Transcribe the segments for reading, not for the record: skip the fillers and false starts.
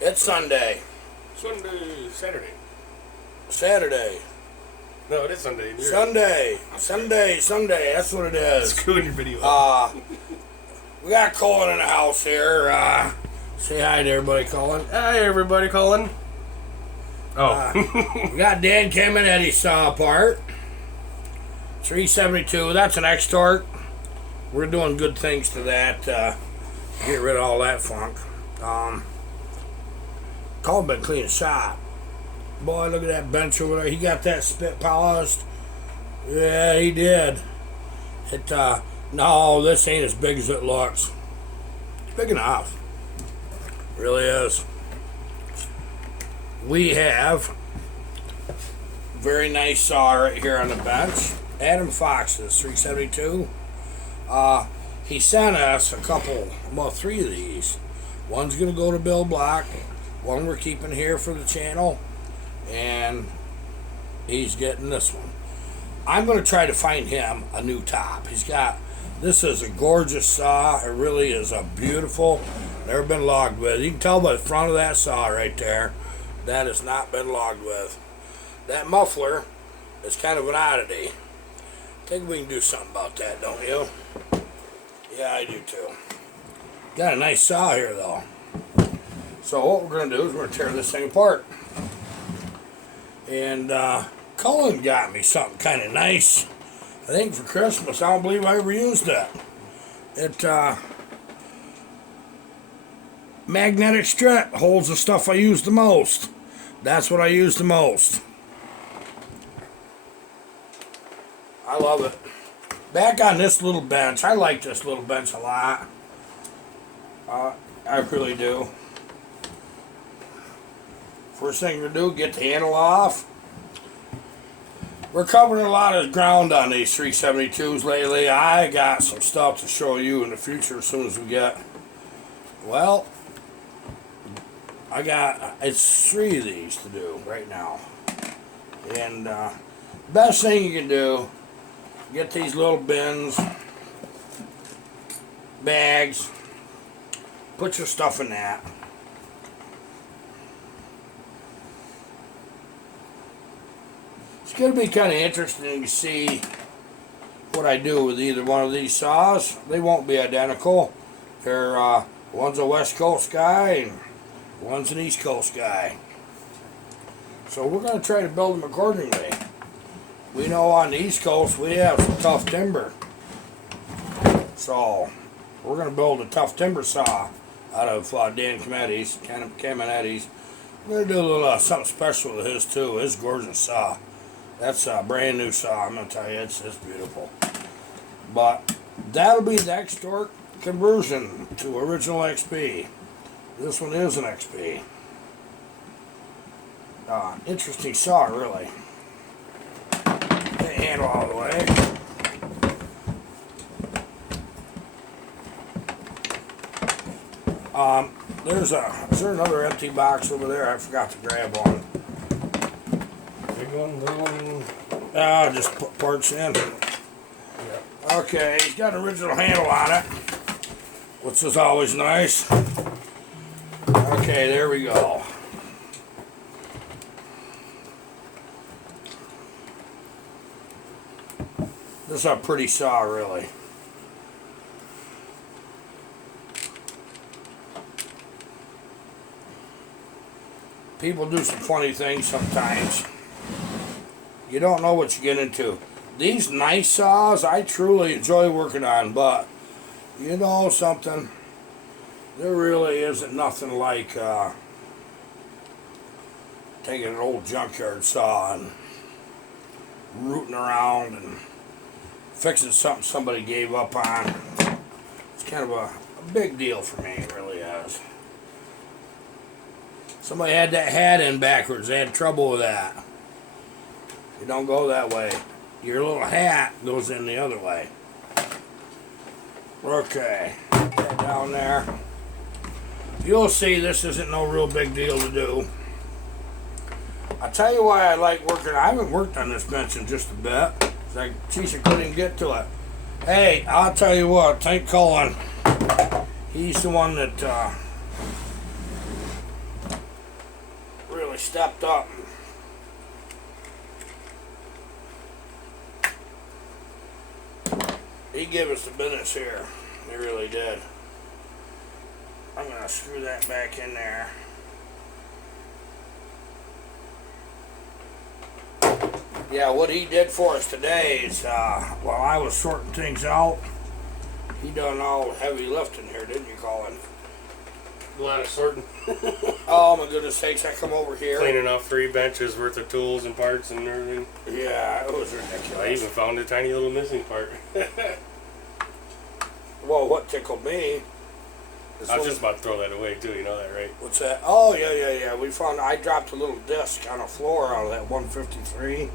It's Sunday. Saturday. No, it is Sunday. Sunday. That's what it is. Screwing your video. We got Colin in the house here. Say hi to everybody, Colin. Hi, everybody, Colin. We got Dan Kim and Eddie saw apart. 372. That's an X-Torque. We're doing good things to that. Get rid of all that funk. Colin been cleaning shop. Boy, look at that bench over there. He got that spit polished. Yeah, he did. No, this ain't as big as it looks. It's big enough. Really is. We have a very nice saw right here on the bench. Adam Fox's 372. He sent us about 3 of these. One's going to go to Bill Block. One we're keeping here for the channel. And he's getting this one. I'm going to try to find him a new top. This is a gorgeous saw. It really is a beautiful, never been logged with. You can tell by the front of that saw right there, that has not been logged with. That muffler is kind of an oddity. I think we can do something about that, don't you? Yeah, I do too. Got a nice saw here though. So what we're going to do is we're going to tear this thing apart. And Colin got me something kind of nice. I think for Christmas. I don't believe I ever used that. Magnetic strip holds the stuff I use the most. That's what I use the most. I love it. Back on this little bench. I like this little bench a lot. I really do. First thing we're going to do, get the handle off. We're covering a lot of ground on these 372's lately. I got some stuff to show you in the future as soon as we get. Well, it's 3 of these to do right now. And best thing you can do, get these little bins, bags, put your stuff in that. It's going to be kind of interesting to see what I do with either one of these saws. They won't be identical. One's a West Coast guy and one's an East Coast guy. So we're going to try to build them accordingly. We know on the East Coast we have some tough timber. So we're going to build a tough timber saw out of Dan Cametti's, Caminetti's. We're going to do a little something special with his too. His gorgeous saw. That's a brand new saw, I'm going to tell you, it's beautiful. But that'll be the X-Torque conversion to original XP. This one is an XP. Interesting saw, really. Get the handle out of the way. Is there another empty box over there? I forgot to grab one. Big one, little one. Just put parts in. Yeah. Okay, he's got an original handle on it, which is always nice. Okay, there we go. This is a pretty saw, really. People do some funny things sometimes. You don't know what you get into. These nice saws, I truly enjoy working on, but you know something? There really isn't nothing like taking an old junkyard saw and rooting around and fixing something somebody gave up on. It's kind of a big deal for me, it really is. Somebody had that hat in backwards. They had trouble with that. You don't go that way. Your little hat goes in the other way. Okay, put that down there. You'll see this isn't no real big deal to do. I'll tell you why I like working. I haven't worked on this bench in just a bit. It's like, geez, I couldn't even get to it. Hey, I'll tell you what, thank Colin. He's the one that really stepped up. He gave us the business here. He really did. I'm going to screw that back in there. Yeah, what he did for us today is, while I was sorting things out, he done all the heavy lifting here, didn't you, Colin? A lot of sorting. Oh my goodness sakes, I come over here. Cleaning off 3 benches worth of tools and parts and everything. Yeah, it was ridiculous. I even found a tiny little missing part. Well, what tickled me... I was just about to throw that away too, you know that, right? What's that? Oh, yeah. We found... I dropped a little disc on the floor out of that 153,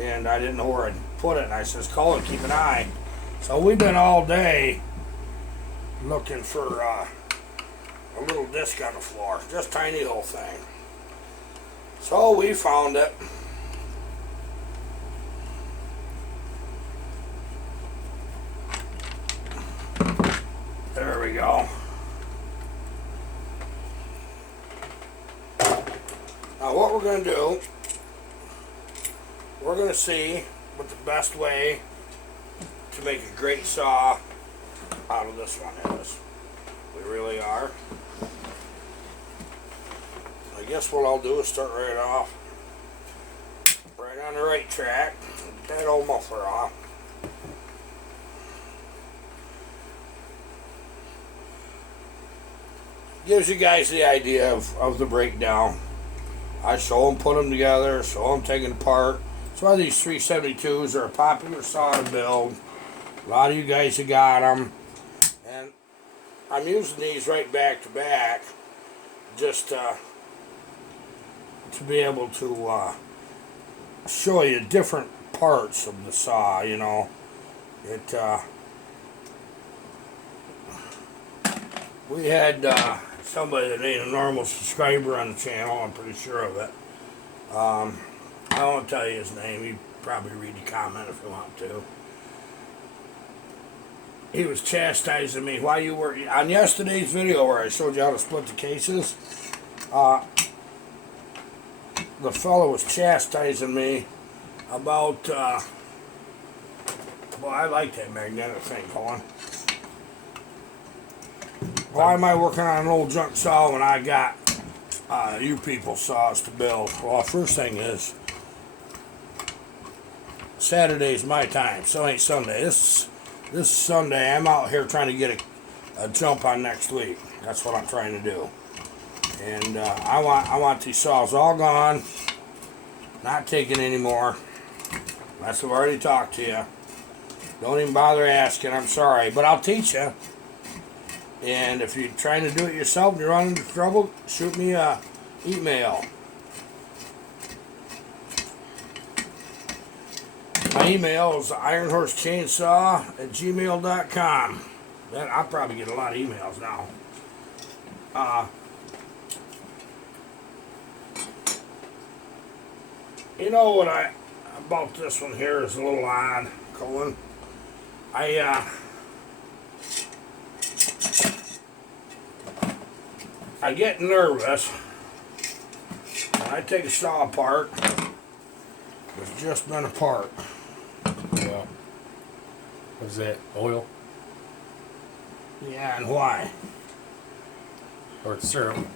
and I didn't know where I'd put it, and I says, Colin, keep an eye. So we've been all day looking for a little disc on the floor. Just tiny little thing. So we found it. There we go. Now what we're going to do, we're going to see what the best way to make a great saw out of this one is. We really are. I guess what I'll do is start right off, right on the right track, get that old muffler off. Gives you guys the idea of the breakdown. I show them put them together, show them taking apart. That's why these 372's are a popular saw to build. A lot of you guys have got them. And I'm using these right back to back just to be able to show you different parts of the saw, you know. We had somebody that ain't a normal subscriber on the channel, I'm pretty sure of it. I won't tell you his name, you probably read the comment if you want to. He was chastising me while you were on yesterday's video where I showed you how to split the cases. The fellow was chastising me about well, I like that magnetic thing, Colin. Why am I working on an old junk saw when I got you people saws to build? Well, first thing is Saturday's my time, so ain't Sunday. This Sunday I'm out here trying to get a jump on next week. That's what I'm trying to do. And I want these saws all gone, not taking anymore. That's what I've already talked to you. Don't even bother asking, I'm sorry, but I'll teach you. And if you're trying to do it yourself and you're running into trouble, shoot me a email. My email is ironhorsechainsaw@gmail.com. I'll probably get a lot of emails now. You know what about this one here is a little odd, Colin. I get nervous when I take a saw apart that's just been apart. Yeah. What's that? Oil? Yeah, and why? Or it's syrup.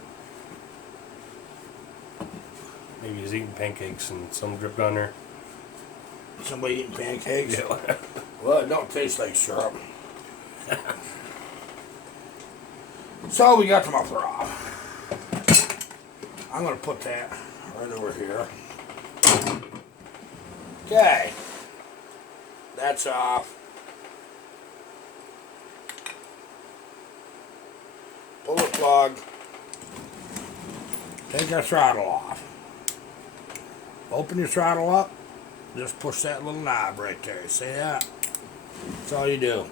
Maybe he's eating pancakes and some dripped on there. Somebody eating pancakes? Yeah. Well, it don't taste like syrup. So we got the muffler off. I'm going to put that right over here. Okay. That's off. Pull the plug. Take our throttle off. Open your throttle up. Just push that little knob right there. See that? That's all you do.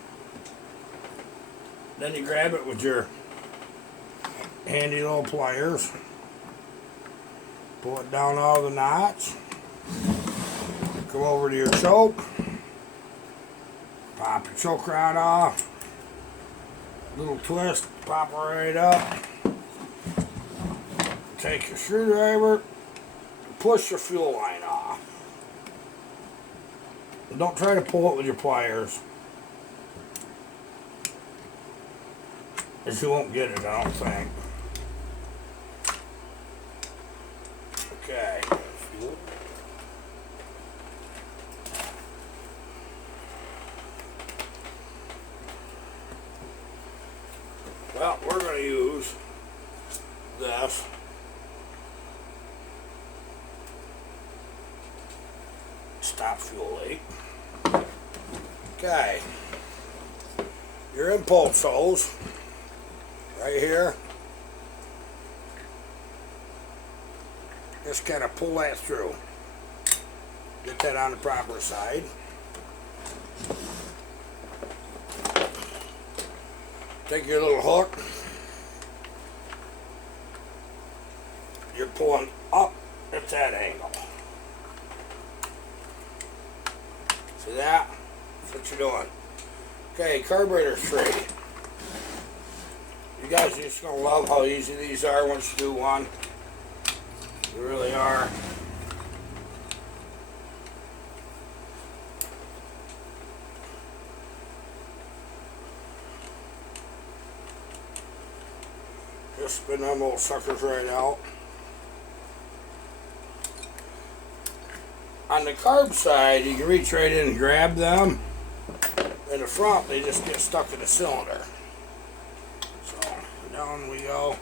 Then you grab it with your handy little pliers. Pull it down all the knots. Come over to your choke. Pop your choke rod off. Little twist. Pop it right up. take your screwdriver, push your fuel line off. Don't try to pull it with your pliers, because you won't get it, I don't think. Okay. Fuel. Well, we're going to use this. Stop fuel leak. Okay. Your impulse hose, right here. Just kind of pull that through. Get that on the proper side. Take your little hook. You're pulling up at that angle. See that? That's what you're doing. Okay, carburetor free. You guys are just gonna love how easy these are once you do one. They really are. Just spin them little suckers right out. On the carb side, you can reach right in and grab them. In the front, they just get stuck in the cylinder. So, down we go.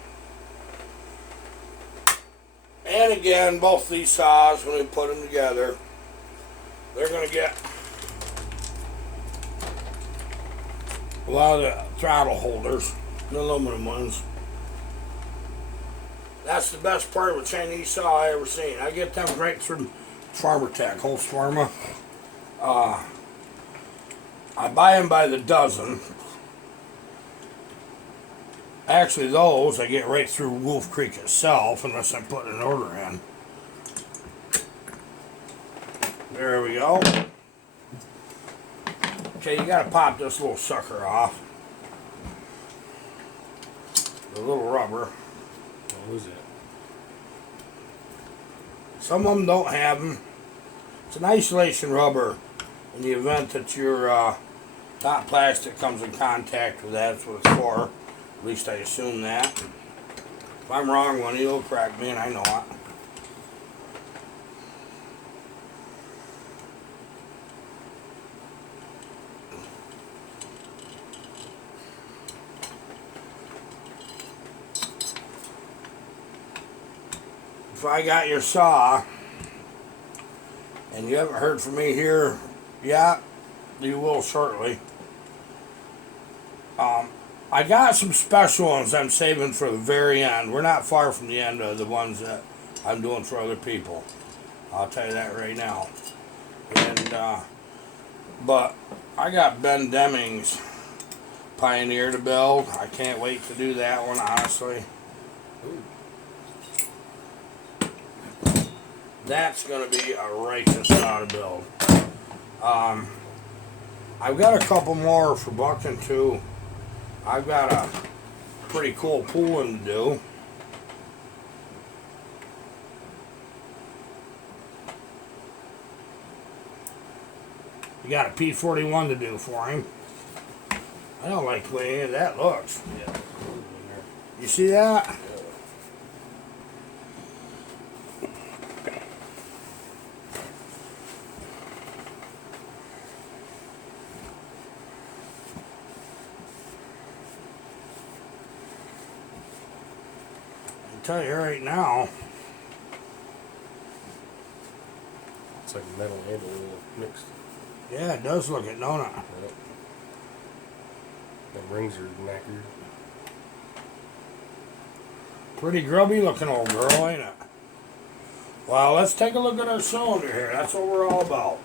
And again, both these saws, when we put them together, they're going to get a lot of the throttle holders, the aluminum ones. That's the best part of a Chinese saw I ever seen. I get them right from Farmer Tech, Holst Pharma. I buy them by the dozen. Actually, those I get right through Wolf Creek itself, unless I'm putting an order in. There we go. Okay, you gotta pop this little sucker off. The little rubber. What is it? Some of them don't have them. It's an isolation rubber in the event that your top plastic comes in contact with that. That's what it's for. At least I assume that. If I'm wrong, one of you will correct me, and I know it. If I got your saw, and you haven't heard from me here yet, you will shortly. I got some special ones I'm saving for the very end. We're not far from the end of the ones that I'm doing for other people. I'll tell you that right now. And but I got Ben Deming's Pioneer to build. I can't wait to do that one, honestly. That's going to be a righteous saw to build. I've got a couple more for bucking too. I've got a pretty cool pooling to do. You got a P41 to do for him. I don't like the way any of that looks. Yeah. You see that? Tell you right now, It's like metal and a little mixed. yeah, it does look it, don't it? Yep. The rings are knackered. Pretty grubby looking old girl, ain't it? Well, let's take a look at our cylinder here. That's what we're all about.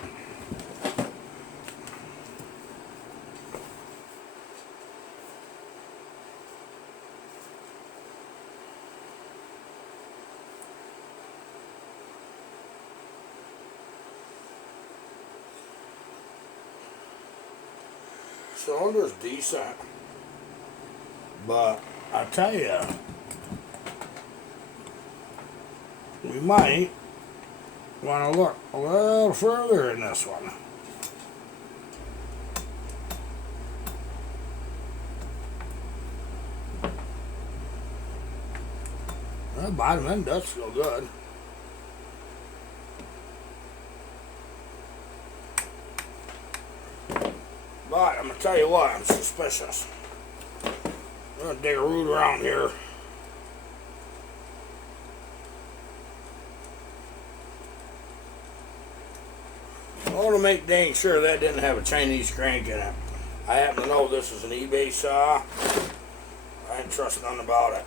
Cylinder's decent, but I tell you, we might want to look a little further in this one. Well, the bottom end does feel good. But I'm going to tell you what, I'm suspicious. I'm going to dig a root around here. I want to make dang sure that didn't have a Chinese crank in it. I happen to know this is an eBay saw. I ain't trust nothing about it.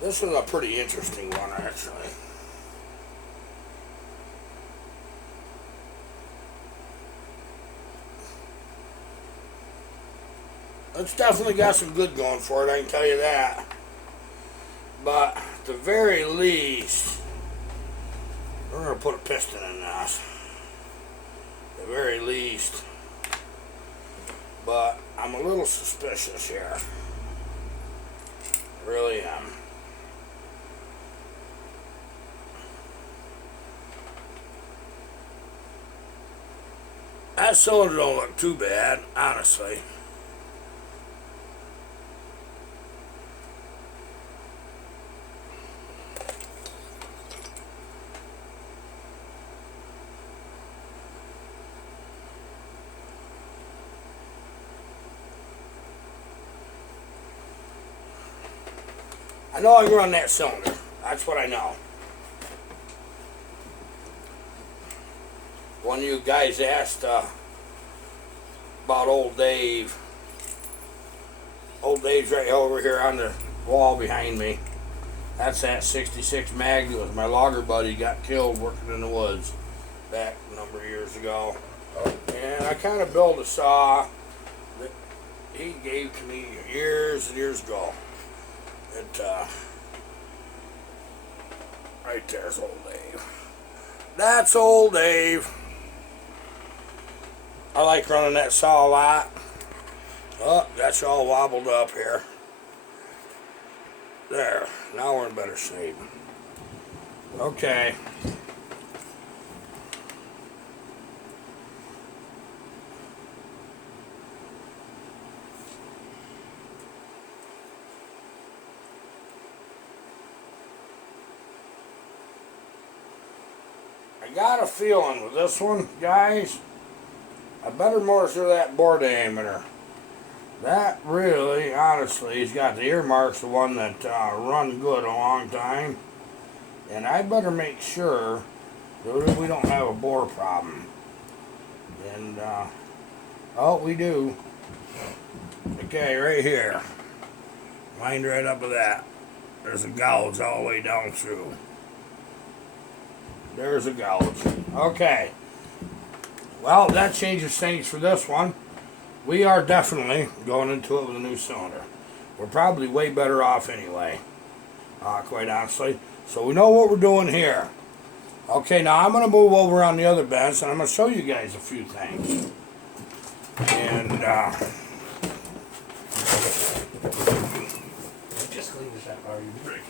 This is a pretty interesting one, actually. It's definitely got some good going for it, I can tell you that. But at the very least, we're going to put a piston in this. At the very least. But I'm a little suspicious here. I really am. That cylinder don't look too bad, honestly. I know I can run that cylinder. That's what I know. One of you guys asked about old Dave. Old Dave's right over here on the wall behind me. That's that 66 Magnum. My logger buddy got killed working in the woods back a number of years ago. And I kind of built a saw that he gave to me years and years ago. It, right there's old Dave. That's old Dave. I like running that saw a lot. Oh, got you all wobbled up here. There, now we're in better shape. Okay. I got a feeling with this one, guys, I better measure that bore diameter. That really, honestly, he's got the earmarks, the one that run good a long time. And I better make sure that we don't have a bore problem. And, oh, we do. Okay, right here. Lined right up with that. There's a gouge all the way down through. There's a gouge. Okay. Well, that changes things for this one. We are definitely going into it with a new cylinder. We're probably way better off anyway, quite honestly. So we know what we're doing here. Okay, now I'm going to move over on the other bench and I'm going to show you guys a few things. And, just clean the shop. How are you breaking?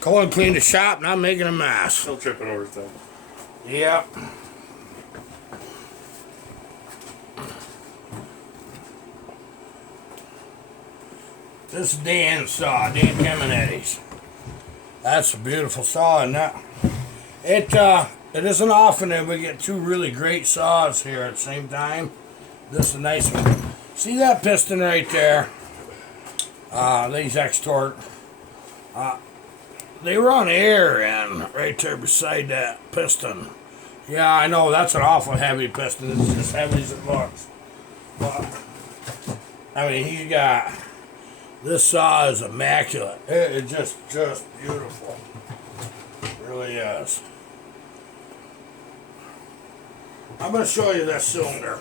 Colin cleaned the shop and I'm making a mess. Still tripping over stuff. Yep. This is Dan's saw, Dan Caminetti's. That's a beautiful saw, and that it isn't often that we get two really great saws here at the same time. This is a nice one. See that piston right there? These X-Torque. They run air in right there beside that piston. Yeah, I know that's an awful heavy piston. It's as heavy as it looks. But I mean, he's got. This saw is immaculate. It's just beautiful. It really is. I'm going to show you that cylinder.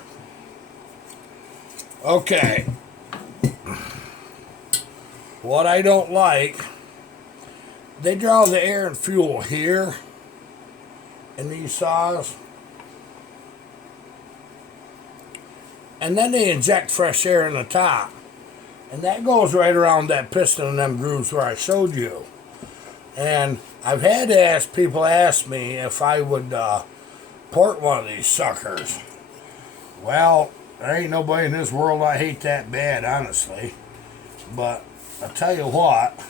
Okay. What I don't like, they draw the air and fuel here. in these saws. And then they inject fresh air in the top. And that goes right around that piston and them grooves where I showed you. And I've had people ask me if I would port one of these suckers. Well, there ain't nobody in this world I hate that bad, honestly. But I'll tell you what,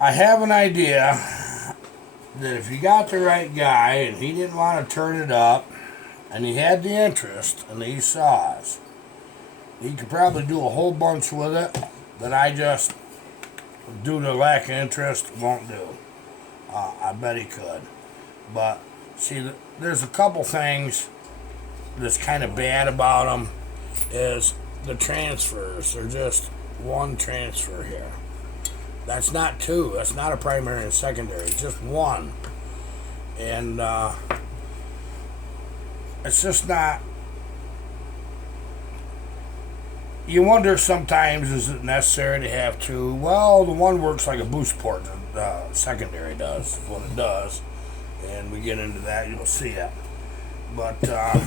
I have an idea that if you got the right guy and he didn't want to turn it up and he had the interest in these saws, he could probably do a whole bunch with it that I just, due to lack of interest, won't do. I bet he could. But see, there's a couple things that's kind of bad about them is the transfers. They're just one transfer here. That's not two. That's not a primary and secondary. It's just one. And it's just not. You wonder sometimes, is it necessary to have two? Well, the one works like a boost port. The secondary does what it does. And we get into that, you'll see it. But I'll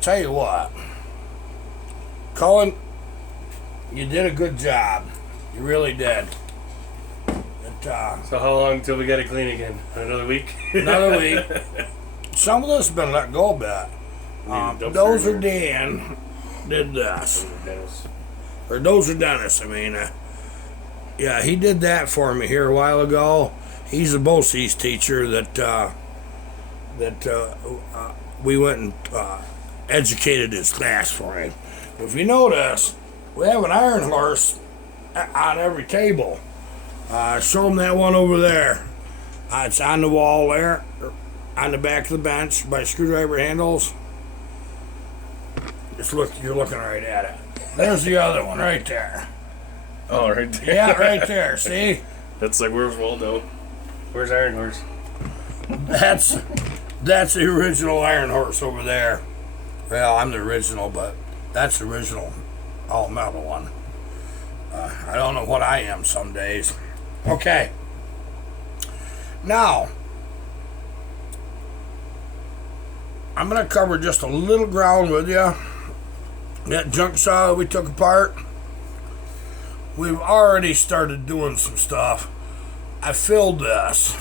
tell you what. Cullen, you did a good job. You really did. So how long until we get it clean again? Another week? Another week. Some of this has been let go a bit. Dozer Dan did this. Dozer Dennis, I mean. Yeah, he did that for me here a while ago. He's a BOCES teacher that we went and educated his class for him. If you notice, we have an iron horse on every table. Show him that one over there. It's on the wall there, on the back of the bench by screwdriver handles. Just look, you're looking right at it. There's the other one right there. Oh, right there. Yeah, right there. See? That's like, where's Waldo? Where's Iron Horse? That's the original Iron Horse over there. Well, I'm the original, but that's the original all metal one. I don't know what I am some days. Okay. Now, I'm going to cover just a little ground with you. That junk saw that we took apart, we've already started doing some stuff. I filled this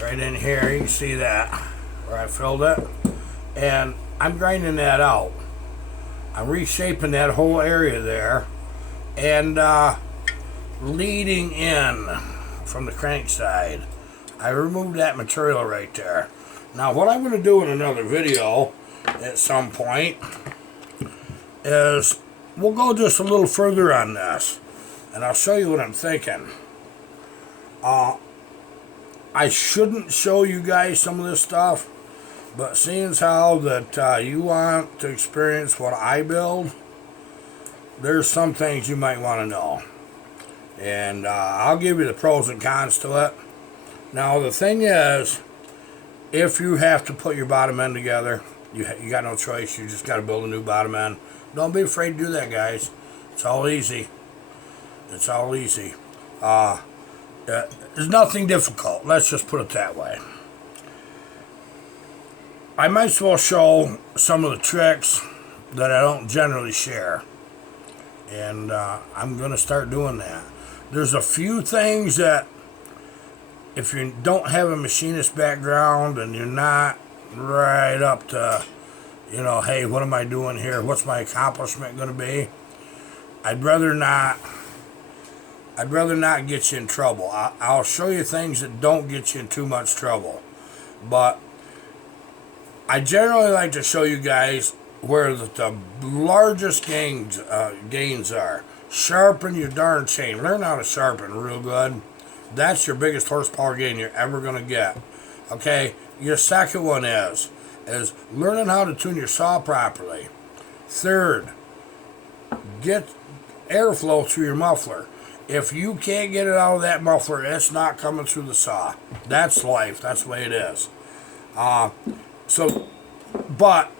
right in here. You can see that where I filled it. And I'm grinding that out. I'm reshaping that whole area there and leading in from the crank side. I removed that material right there. Now what I'm going to do in another video at some point is we'll go just a little further on this and I'll show you what I'm thinking. I shouldn't show you guys some of this stuff, but seeing as how that you want to experience what I build, there's some things you might want to know. And I'll give you the pros and cons to it. Now the thing is, if you have to put your bottom end together, you got no choice. You just got to build a new bottom end. Don't be afraid to do that, guys. It's all easy. It's all easy. There's nothing difficult. Let's just put it that way. I might as well show some of the tricks that I don't generally share. And I'm going to start doing that. There's a few things that if you don't have a machinist background and you're not right up to, you know, hey, what am I doing here? What's my accomplishment going to be? I'd rather not get you in trouble. I'll show you things that don't get you in too much trouble. But I generally like to show you guys where the largest gains are. Sharpen your darn chain. Learn how to sharpen real good. That's your biggest horsepower gain you're ever going to get. Okay? Your second one is learning how to tune your saw properly. Third, get airflow through your muffler. If you can't get it out of that muffler, it's not coming through the saw. That's life. That's the way it is. But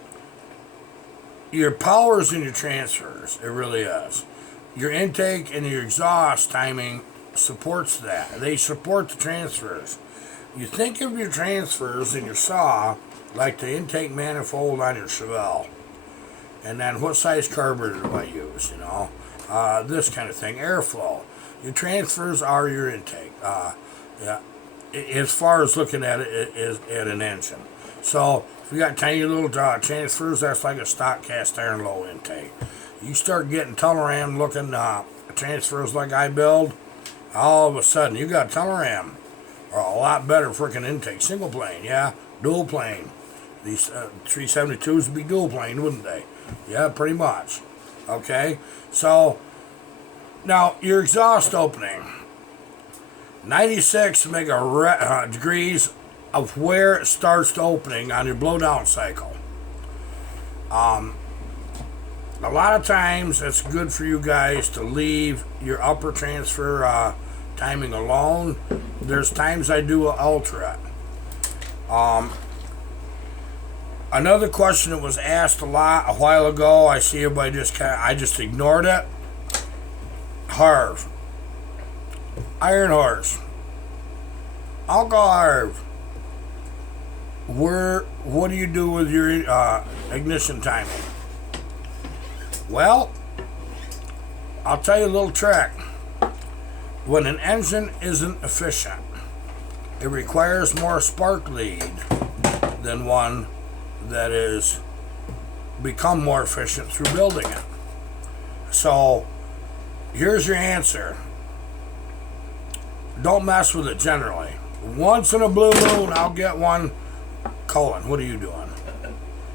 your powers and your transfers, it really is. Your intake and your exhaust timing supports that. They support the transfers. You think of your transfers in your saw like the intake manifold on your Chevelle. And then what size carburetor do I use, you know? This kind of thing. Airflow. Your transfers are your intake. Yeah, as far as looking at it is at an engine. So if you got tiny little transfers, that's like a stock cast iron low intake. You start getting tunnel ram looking transfers like I build, all of a sudden you got tunnel ram or a lot better freaking intake. Single plane, yeah, dual plane. These 372's would be dual plane, wouldn't they? Yeah, pretty much. Okay, so now your exhaust opening. 96 degrees of where it starts to opening on your blowdown cycle. A lot of times it's good for you guys to leave your upper transfer timing alone. There's times I do an ultra. Another question that was asked a while ago, I see everybody I just ignored it. Harv. Iron horse. Uncle Harv. What do you do with your ignition timing? Well, I'll tell you a little trick. When an engine isn't efficient, it requires more spark lead than one that is become more efficient through building it. So here's your answer. Don't mess with it generally. Once in a blue moon, I'll get one. Colin, what are you doing?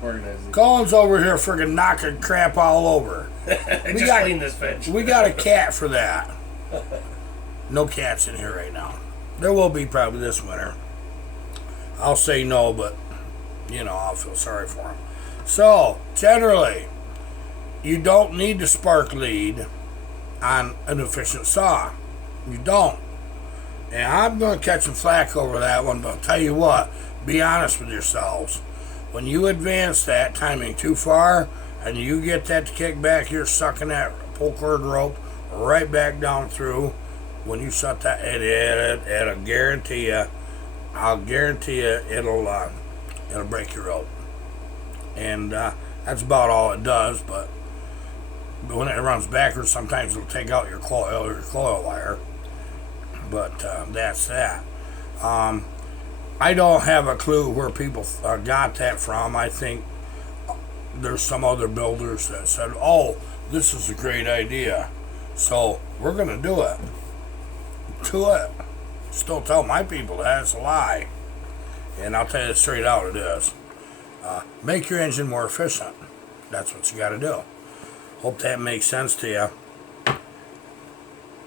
Organizing. Colin's over here freaking knocking crap all over. Clean this bitch. We got a cat for that. No cats in here right now. There will be probably this winter. I'll say no, but you know, I'll feel sorry for him. So, generally, you don't need to spark lead on an efficient saw. You don't. And I'm going to catch some flack over that one, but I'll tell you what, be honest with yourselves. When you advance that timing too far and you get that to kick back, you're sucking that pull cord rope right back down through. When you shut that, it'll guarantee you, I'll guarantee you it'll break your rope. And that's about all it does, but when it runs backwards, sometimes it'll take out your coil wire. But that's that. I don't have a clue where people got that from. I think there's some other builders that said, oh, this is a great idea, so we're going to do it. Do it. Still tell my people that's a lie. And I'll tell you straight out it is. Make your engine more efficient. That's what you got to do. Hope that makes sense to you.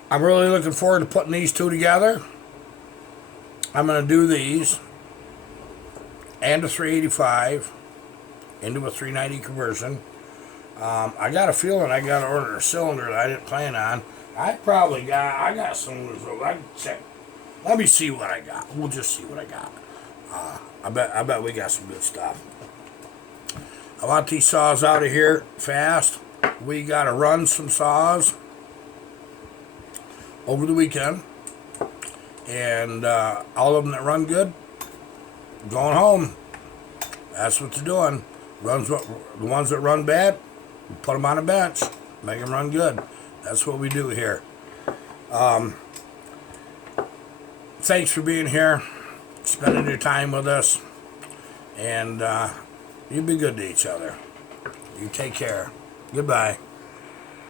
I'm really looking forward to putting these two together. I'm going to do these and a 385 into a 390 conversion. I got a feeling I got to order a cylinder that I didn't plan on. I got cylinders. I can check. Let me see what I got. We'll just see what I got. I bet we got some good stuff. I want these saws out of here fast. We got to run some saws over the weekend, and all of them that run good, going home. That's what they're doing. The ones that run bad, we put them on a bench, make them run good. That's what we do here. Thanks for being here, spending your time with us, and you be good to each other. You take care. Goodbye.